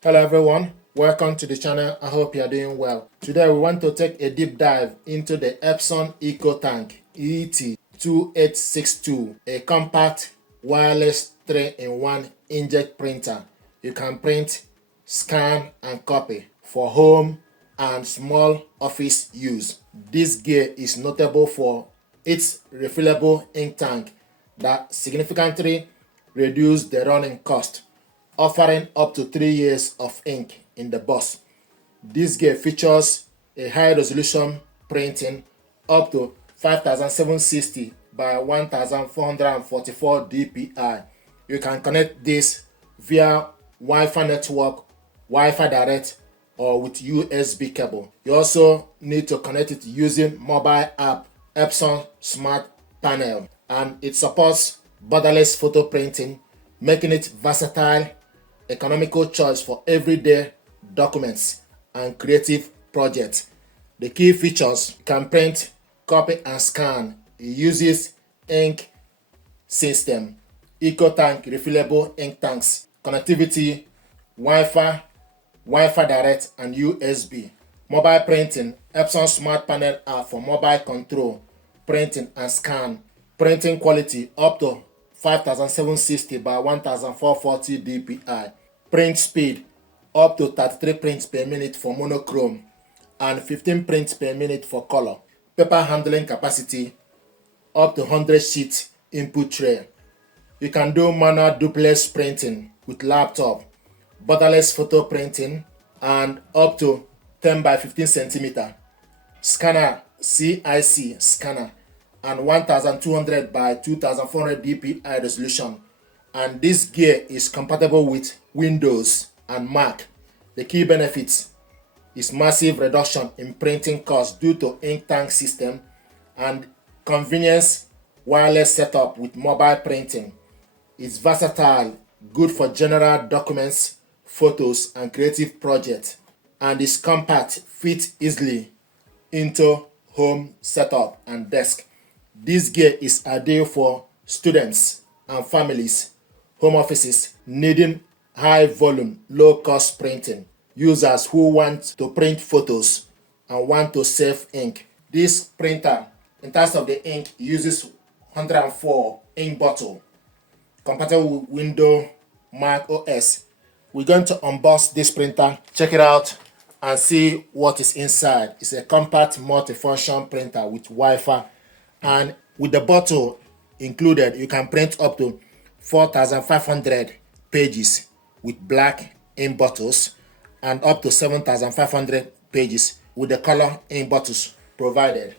Hello everyone, welcome to the channel. I hope you are doing well. Today we want to take a deep dive into the Epson EcoTank ET-2862, a compact wireless 3-in-1 inkjet printer. You can print, scan and copy for home and small office use. This gear is notable for its refillable ink tank that significantly reduce the running cost, offering up to 3 years of ink in the box. This gear features a high-resolution printing up to 5760 by 1444 dpi. You can connect this via Wi-Fi network, Wi-Fi direct, or with USB cable. You also need to connect it using mobile app Epson Smart Panel, and it supports borderless photo printing, making it versatile, economical choice for everyday documents and creative projects. The key features: you can print, copy and scan. It uses ink system, EcoTank refillable ink tanks, connectivity, Wi-Fi, Wi-Fi direct and USB. Mobile printing, Epson Smart Panel app for mobile control, printing and scan. Printing quality up to 5760 by 1440 dpi. Print speed up to 33 prints per minute for monochrome and 15 prints per minute for color. Paper handling capacity up to 100 sheet input tray. You can do manual duplex printing with laptop, borderless photo printing, and up to 10 by 15 centimeter. Scanner, CIC scanner, and 1200 by 2400 dpi resolution. And this gear is compatible with Windows and Mac. The key benefits is massive reduction in printing costs due to ink tank system and convenience wireless setup with mobile printing. It's versatile, good for general documents, photos, and creative projects, and is compact, fits easily into home setup and desk. This gear is ideal for students and families, home offices needing high volume, low cost printing, users who want to print photos and want to save ink. This printer, in terms of the ink, uses 104 ink bottle, compatible with Windows, Mac OS. We're going to unbox this printer, check it out, and see what is inside. It's a compact multifunction printer with Wi-Fi, and with the bottle included, you can print up to 4,500 pages with black ink bottles and up to 7,500 pages with the color ink bottles provided.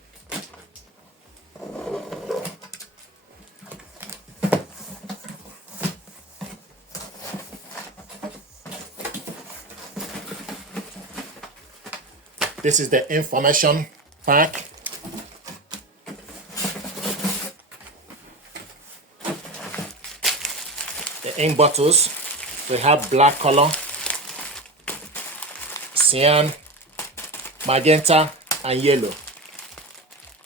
This is the information pack. The ink bottles, they have black color, cyan, magenta, and yellow.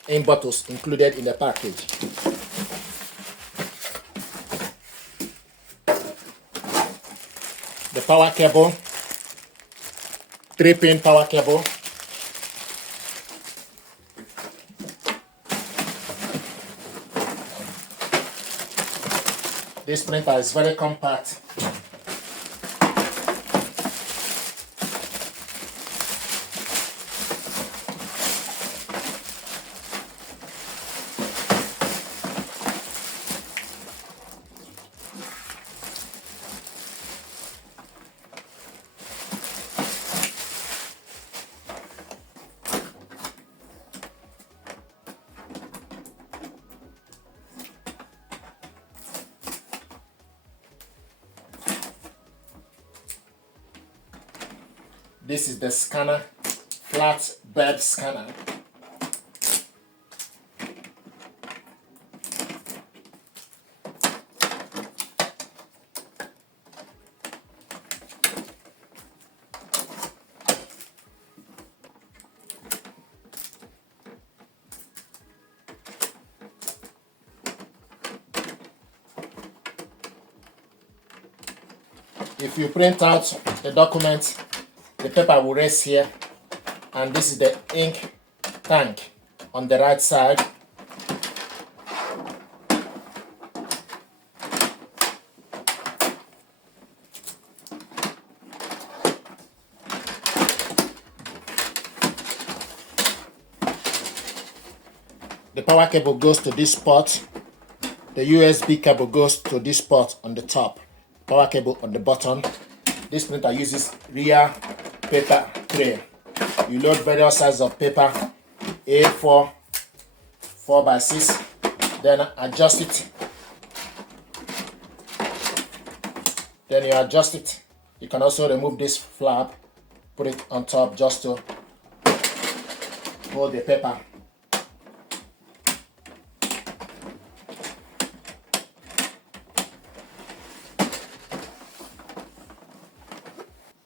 Ink bottles included in the package. The power cable, 3-pin power cable. This printer is very compact. This is the scanner, flat bed scanner. If you print out the document, the paper will rest here, and this is the ink tank on the right side. The power cable goes to this port. The USB cable goes to this port on the top. Power cable on the bottom. This printer uses rear paper tray. You load various sizes of paper, A4, 4x6, then adjust it. Then you adjust it. You can also remove this flap, put it on top just to hold the paper.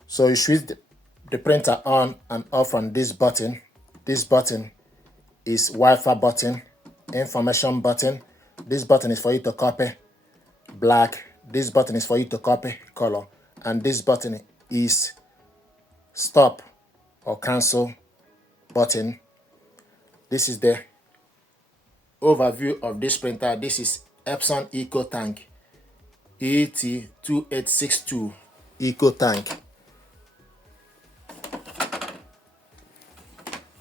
So you switch the printer on and off on this button. This button is Wi-Fi button, information button. This button is for you to copy black. This button is for you to copy color. And this button is stop or cancel button. This is the overview of this printer. This is Epson EcoTank ET-2862 EcoTank.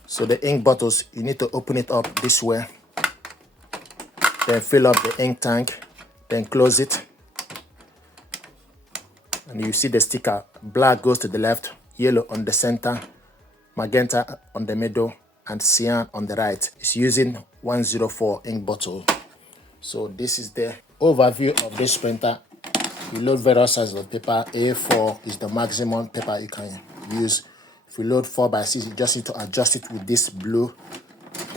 So the ink bottles, you need to open it up this way, then fill up the ink tank, then close it. And you see the sticker, black goes to the left, yellow on the center, magenta on the middle, and cyan on the right. It's using 104 ink bottle. So this is the overview of this printer. You load various sizes of paper. A4 is the maximum paper you can use. If you load 4x6, you just need to adjust it with this blue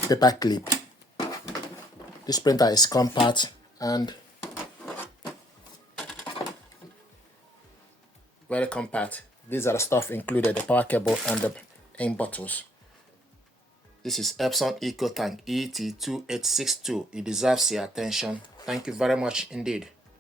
paper clip. This printer is compact and very compact. These are the stuff included, the power cable and the ink bottles. This is Epson EcoTank ET-2862. It deserves your attention. Thank you very much indeed.